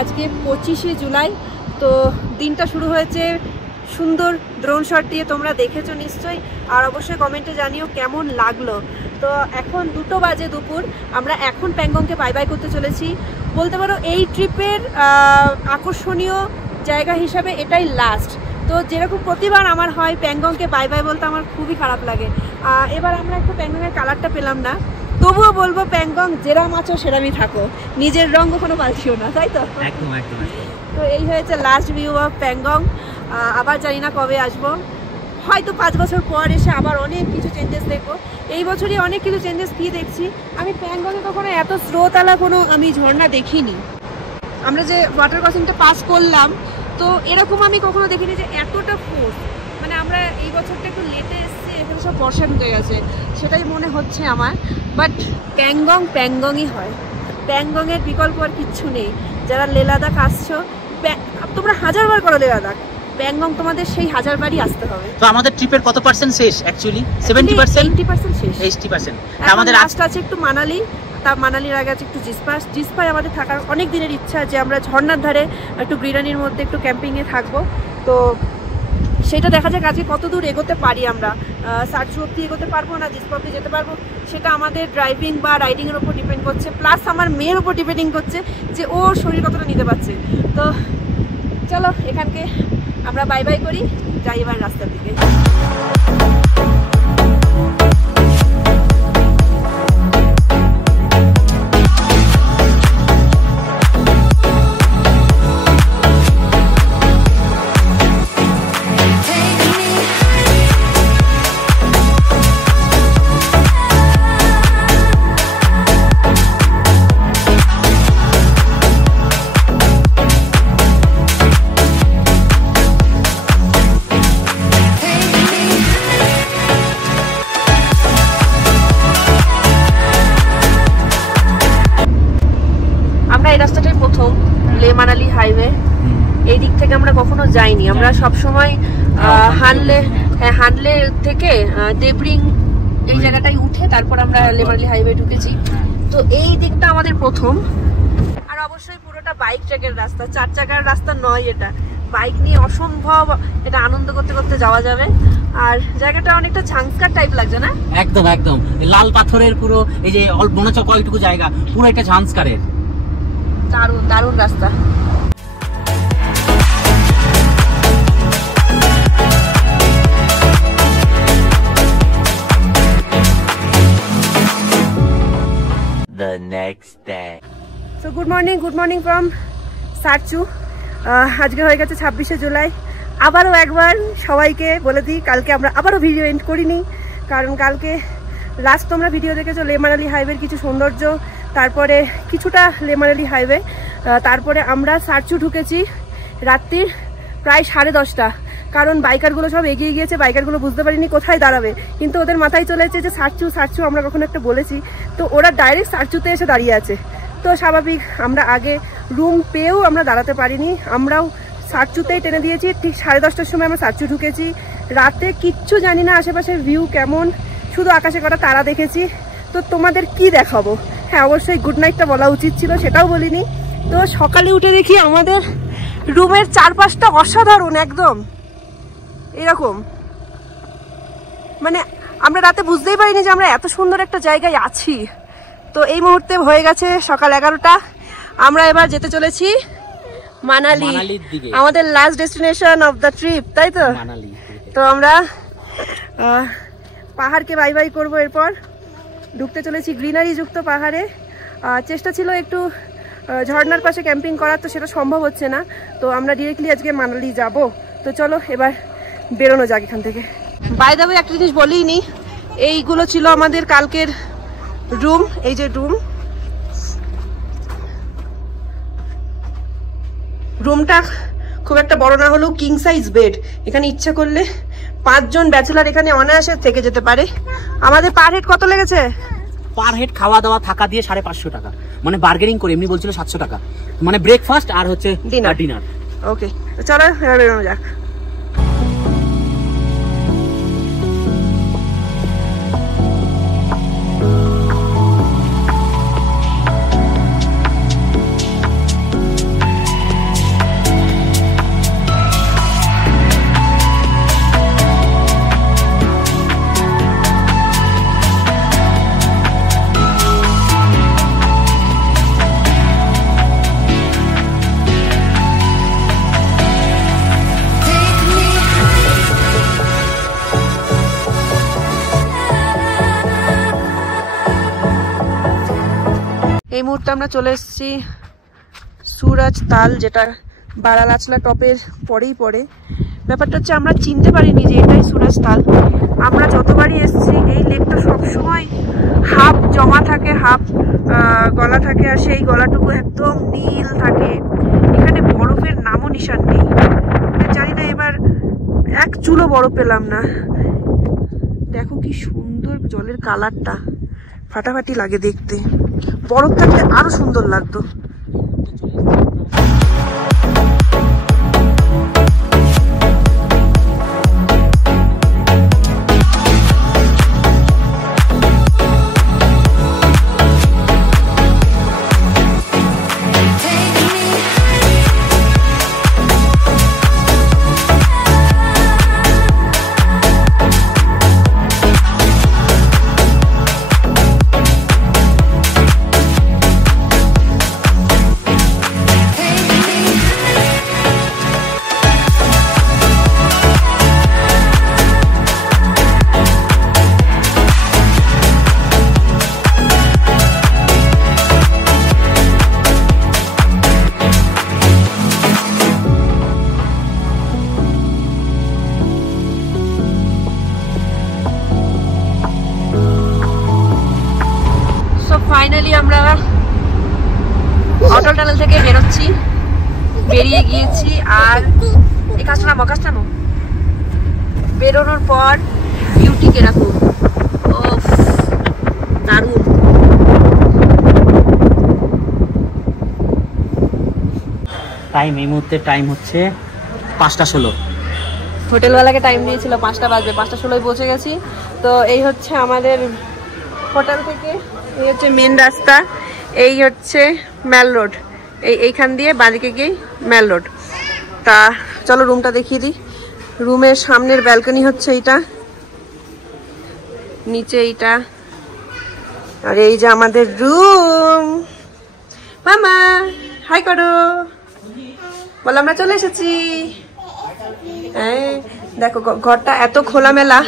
আজকে 25শে জুলাই। তো দিনটা শুরু হয়েছে সুন্দর ড্রোন শট দিয়ে, তোমরা দেখেছো নিশ্চয়ই, আর অবশ্যই কমেন্টে জানিও কেমন লাগলো। তো এখন 2টো বাজে দুপুর, আমরা এখন প্যাংগংকে বাই বাই করতে চলেছি। বলতে পারো এই ট্রিপের আকর্ষণীয় জায়গা হিসাবে এটাই লাস্ট। তো যেরকম প্রতিবার আমার হয় প্যাংগংকে বাই বাই বলতে আমার খুবই খারাপ লাগে। এবার আমরা একটু প্যাংগংয়ের কালারটা পেলাম না, তবুও বলবো প্যাংগং যেরাম আছো সেরামই থাকো, নিজের রঙ কখনো পাল্টিও না, তাই তো? একদম একদম। তো এই হয়েছে লাস্ট ভিউ অফ প্যাংগং। আবার জানি না কবে আসবো, হয়তো 5 বছর পর এসে আবার অনেক কিছু চেঞ্জেস দেখবো। এই বছরই অনেক কিছু চেঞ্জেস কি দেখছি আমি প্যাংগংয়ে। কখনো এত স্রোতালা কোনো আমি ঝর্ণা দেখিনি। আমরা যে ওয়াটার ক্রসিংটা পাস করলাম, তো এরকম আমি কখনো দেখিনি যে এতটা ফোর্স। মানে আমরা এই বছরটা একটু লেটে এসেছি, এখানে সব বর্ষা ঢুকে গেছে, সেটাই মনে হচ্ছে আমার। বাট প্যাংগং প্যাংগংই হয়, প্যাংগংয়ের বিকল্প আর কিচ্ছু নেই। যারা লে লাদাখ আসছো, তোমরা 1000বার করো লে লাদাখ, প্যাংগং তোমাদের সেই 1000বারই আসতে হবে। তো আমাদের ট্রিপের কত পার্সেন্ট শেষ? অ্যাকচুয়ালি 70%, 80% শেষ। 80%। আমাদের লাস্ট আছে একটু মানালি, তা মানালির আগে আছে একটু জিসপায় আমাদের থাকার অনেক দিনের ইচ্ছা, যে আমরা ঝর্ণার ধারে একটু গ্রিনারির মধ্যে একটু ক্যাম্পিংয়ে থাকবো। তো সেটা দেখা যাক আজকে কত দূর এগোতে পারি আমরা। সার্চু অব্দি এগোতে পারবো না জিসপা অব্দি যেতে পারবো, সেটা আমাদের ড্রাইভিং বা রাইডিংয়ের উপর ডিপেন্ড করছে, প্লাস আমার মেয়ের উপর ডিপেন্ডিং করছে যে ওর শরীর কতটা নিতে পারছে। তো চলো এখানকে আমরা বাই বাই করি, যাই এবার রাস্তার দিকে। এই রাস্তাটাই প্রথম লে মানালি হাইওয়ে। এই দিক থেকে আমরা কখনো যাইনি, আমরা সব সময় হানলে থেকে দেব্রিং এই জায়গাটাই উঠে তারপর আমরা লে মানালি হাইওয়ে ঢুকেছি। তো এই দিকটা আমাদের প্রথম। আর অবশ্যই পুরোটা বাইক ট্র্যাকের রাস্তা, 4 চাকার রাস্তা নয় এটা। বাইক নিয়ে অসম্ভব এটা আনন্দ করতে করতে যাওয়া যাবে। আর জায়গাটা অনেকটা ঝাংস্কার টাইপ লাগছে না? একদম একদম, লাল পাথরের পুরো এই যে মনে হচ্ছে কয়টুকু জায়গা, পুরো একটা ঝাংস্কারের। দারুণ দারুণ রাস্তা। The next day. So good morning from Sarchu. আজকে হয়ে গেছে 26শে জুলাই। আবারও একবার সবাইকে বলে দিই, কালকে আমরা আবারও ভিডিও এন্ড করিনি, কারণ কালকে লাস্ট তোমরা ভিডিও দেখেছো লে মানালি হাইওয়ের কিছু সৌন্দর্য, তারপরে কিছুটা লে মানালি হাইওয়ে, তারপরে আমরা সারচু ঢুকেছি রাত্রির প্রায় 10:30, কারণ বাইকারগুলো সব এগিয়ে গিয়েছে, বাইকারগুলো বুঝতে পারিনি কোথায় দাঁড়াবে, কিন্তু ওদের মাথায় চলে এসেছে যে সারচু আমরা কখনো একটা বলেছি, তো ওরা ডাইরেক্ট সারচুতে এসে দাঁড়িয়ে আছে। তো স্বাভাবিক আমরা আগে রুম পেয়েও আমরা দাঁড়াতে পারিনি, আমরাও সারচুতেই টেনে দিয়েছি। ঠিক 10:30টার সময় আমরা সারচু ঢুকেছি। রাতে কিচ্ছু জানি না আশেপাশের ভিউ কেমন, শুধু আকাশে কটা তারা দেখেছি। তো তোমাদের কি দেখাবো? হ্যাঁ, অবশ্যই গুড নাইটটা বলা উচিত ছিল, সেটাও বলিনি। তো সকালে উঠে দেখি আমাদের রুমের চারপাশটা অসাধারণ, একদম এরকম, মানে আমরা রাতে বুঝতেই পারিনি যে আমরা এত সুন্দর একটা জায়গায় আছি। তো এই মুহূর্তে হয়ে গেছে সকাল 11টা, আমরা এবার যেতে চলেছি মানালি, আমাদের last destination of the trip, তাই তো? তো আমরা পাহাড়কে বাই বাই করবো, এরপর ঢুকতে চলেছি গ্রিনারি যুক্ত পাহাড়ে। চেষ্টা ছিল একটু ঝর্ণার পাশে ক্যাম্পিং করার, তো সেটা সম্ভব হচ্ছে না। তো আমরা ডিরেক্টলি আজকে মানালি যাব। তো চলো এবার বেরোনো যাক এখান থেকে। বাই দ্য ওয়ে একটা জিনিস বলিনি, এইগুলো ছিল আমাদের কালকের রুম। এই যে রুমটা খুব একটা বড় না হলেও কিং সাইজ বেড। এখানে ইচ্ছা করলে 5 জন ব্যাচেলার এখানে অনায়াসে থেকে যেতে পারে। আমাদের পার হেড কত লেগেছে? পার হেড খাওয়া দাওয়া থাকা দিয়ে 550 টাকা, মানে বার্গেনিং করে এমনি বলছিল 700 টাকা, মানে ব্রেকফাস্ট আর হচ্ছে ডিনার। ওকে, চলো এবার বেরোনো যাক। এই মুহূর্তে আমরা চলে এসেছি সুরাজ তাল, যেটা বারালাচলা টপের পরেই পড়ে। ব্যাপারটা হচ্ছে আমরা চিনতে পারিনি যে এটাই সুরাজ তাল। আমরা যতবারই এসেছি এই লেকটা সবসময় হাফ জমা থাকে, হাফ গলা থাকে, আর সেই গলাটুকু একদম নীল থাকে। এখানে বরফের নামও নিশান নেই। জানি না এবার এক চুলো বরফ পেলাম না। দেখো কি সুন্দর জলের কালারটা, ফাটাফাটি লাগে দেখতে। বরফ থাকলে আরো সুন্দর লাগতো। ফাইনালি আমরা অটল টানেল থেকে বেরোচ্ছি, বেরিয়ে গিয়েছি। আর এই কাজটা নামো, বেরোনোর পর বিউটি কিরকম, ও দারুণ। টাইম এই মুহূর্তে টাইম হচ্ছে 5:16। হোটেলওয়ালাকে টাইম দিয়েছিল 5টা বাজবে, 5:16 পৌঁছে গেছি। তো এই হচ্ছে আমাদের হোটেল থেকে, এই হচ্ছে মেন রাস্তা, এই হচ্ছে ম্যাল রোড, এইখান দিয়ে বাঁদিকে গিয়ে ম্যাল রোড। তা চলো রুমটা দেখিয়ে দিই। রুমের সামনের ব্যালকনি হচ্ছে এইটা, নিচে এইটা, আর এই যে আমাদের রুম। মামা হাই করো, বলো আমরা চলে এসেছি। হ্যাঁ দেখো ঘরটা এত খোলামেলা,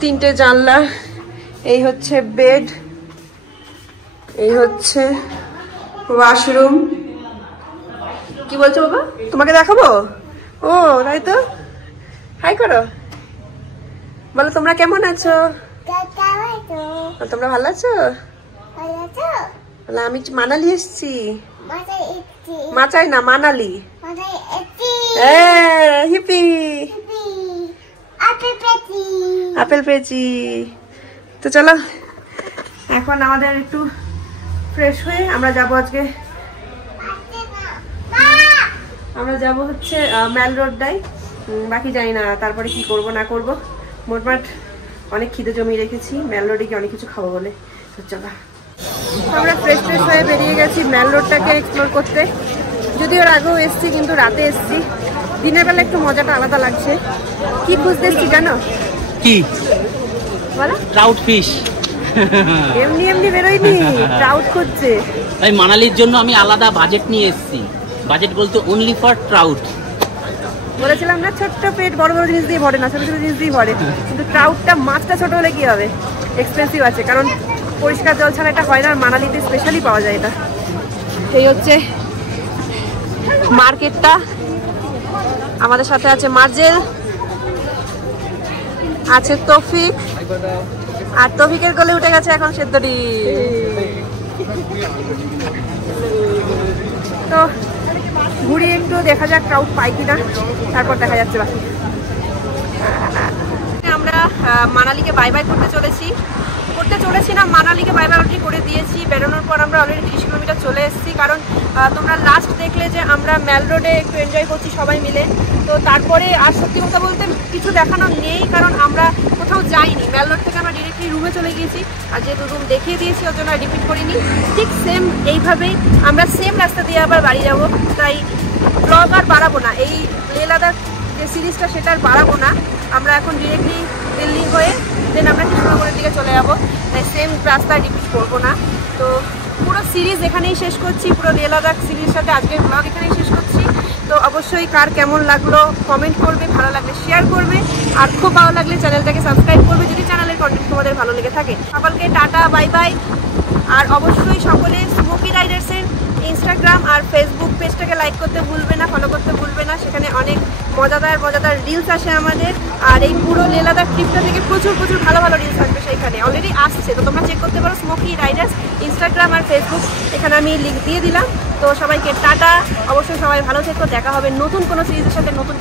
3টে জানলা, এই হচ্ছে বেড, এই হচ্ছে ওয়াশরুম। কি বলছো বাবা, তোমাকে দেখাবো? ও তাই তো, হাই করো, বলো তোমরা কেমন আছো? তোমরা ভালো আছো? আমি মানালি এসছি, মাচাই না মানালি। হিপি আপেল পেয়েছি। তো চলো এখন আমাদের একটু ফ্রেশ হয়ে আমরা যাবো আজকে, আমরা যাব হচ্ছে ম্যাল রোডটাই। বাকি জানি না তারপরে কি করব না করব, মোটমাট অনেক খিদে জমিয়ে রেখেছি, ম্যাল রোডে গিয়ে অনেক কিছু খাবো বলে। তো চলো আমরা ফ্রেশ হয়ে বেরিয়ে গেছি ম্যাল রোডটাকে এক্সপ্লোর করতে। যদিও ওর আগেও এসছি, কিন্তু রাতে এসছি। দিনের বেলা একটু মজাটা আলাদা লাগছে। কি খুঁজতে এসছি জানো? কি বলো? Trout fish. এমনি বেরোয়নি, ট্রাউট খুঁজছে। তাই মানালির জন্য আমি আলাদা বাজেট নিয়ে এসেছি। বাজেট বলতে অনলি ফর ট্রাউট। বলেছিলাম না ছোট্ট পেট বড় জিনিস দিয়ে ভরে না, ছোট ছোট জিনিস দিয়ে ভরে। কিন্তু ট্রাউটটা, মাছটা ছোট হলে কি হবে, এক্সপেন্সিভ আছে, কারণ পরিষ্কার জল ছাড়া এটা হয় না। আর মানালিতে স্পেশালি পাওয়া যায় এটা। এই হচ্ছে মার্কেটটা। আমাদের সাথে আছে মার্জেল, আছে তৌফিক, আর তৌফিকের গলে উঠে গেছে এখন সেদ্ধ ডিম। তো ঘুরিয়ে একটু দেখা যাক ট্রাউট পাই কিনা, তারপর দেখা যাচ্ছে বাকি। আমরা মানালিকে বাই বাই করতে চলেছি না, মানালিকে বাই বাই অলরেডি করে দিয়েছি। বেরোনোর পর আমরা অলরেডি 30 কিলোমিটার চলে এসেছি, কারণ তোমরা লাস্ট দেখলে যে আমরা ম্যাল রোডে একটু এনজয় করছি সবাই মিলে। তো তারপরে আর সত্যি কথা বলতে কিছু দেখানো নেই, কারণ আমরা কোথাও যাইনি। ম্যাল রোড থেকে আমরা ডিরেক্টলি রুমে চলে গিয়েছি, আর যেহেতু রুম দেখিয়ে দিয়েছি ওর জন্য রিপিট করিনি। ঠিক সেম এইভাবেই আমরা সেম রাস্তা দিয়ে আবার বাড়ি যাব। তাই ব্লগ আর বাড়াবো না, এই লে লাদাখ যে সিরিজটা সেটা আর বাড়াবো না। আমরা এখন ডিরেক্টলি দিল্লি হয়ে দেন আমরা কৃষ্ণনগরের দিকে চলে যাবো। তাই সেম রাস্তা রিপিট করবো না। তো পুরো সিরিজ এখানেই শেষ করছি, পুরো লে লাদাখ সিরিজের সাথে আজকের ব্লগ এখানেই শেষ করছি। তো অবশ্যই কার কেমন লাগলো কমেন্ট করবে, ভালো লাগলে শেয়ার করবে, আর খুব ভালো লাগলে চ্যানেলটাকে সাবস্ক্রাইব করবে যদি চ্যানেলের কন্টেন্ট তোমাদের ভালো লেগে থাকে। সকলকে টাটা, বাই বাই। আর অবশ্যই সকলে স্মোকি রাইডার্সের ইনস্টাগ্রাম আর ফেসবুক পেজটাকে লাইক করতে ভুলবে না, ফলো করতে ভুলবে না। সেখানে অনেক মজাদার রিলস আসে আমাদের। আর এই পুরো লেহ লাদাখ ট্রিপটা থেকে প্রচুর ভালো রিলস আসবে সেইখানে, অলরেডি আসছে। তো তোমরা চেক করতে পারো স্মোকি রাইডার্স ইনস্টাগ্রাম আর ফেসবুক, এখানে আমি লিঙ্ক দিয়ে দিলাম। তো সবাইকে টাটা, অবশ্যই সবাই ভালো থেকো, দেখা হবে নতুন কোনো সিরিজের সাথে, নতুন